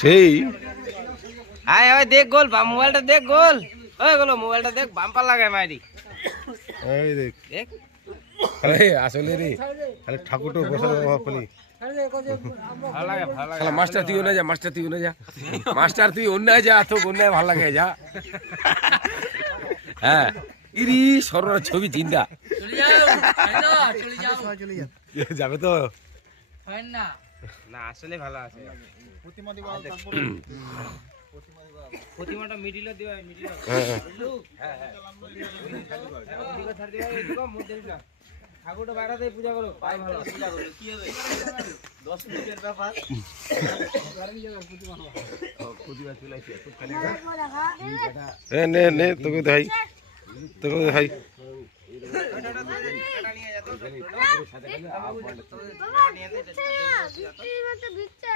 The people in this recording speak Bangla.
সেই আয় ওই দেখ গোল মোবাইলটা দেখ গোল ওই গেল মোবাইলটা দেখ বাম্পার লাগায় মাইরি এই দেখ দেখ আরে আসলে রে খালি ঠাকুরটো বসার অভাব পেলি ভালো লাগে শালা মাস্টার তুই না যা মাস্টার তুই না যা মাস্টার তুই অন্যায় যা তো অন্যায় ভালো লাগে যা হ্যাঁ ইরি সরোরা ছবি চিন্তা যাবে তো না আসলে ভালো আছে প্রতিমাটা মিডিলে দিবা মিডিলে হ্যাঁ হ্যাঁ ওদিকে ছাড় দিবা এদিকে মুখ দেখ না ঠাকুরটা বাইরে পূজা করো পাই ভালো পূজা করো কি হবে 10 মিনিটের ব্যাপার প্রতিমা চলাইছে খুব খালি নে নে তোকে দেখাই বাবা বিচ্ছা বিচ্ছা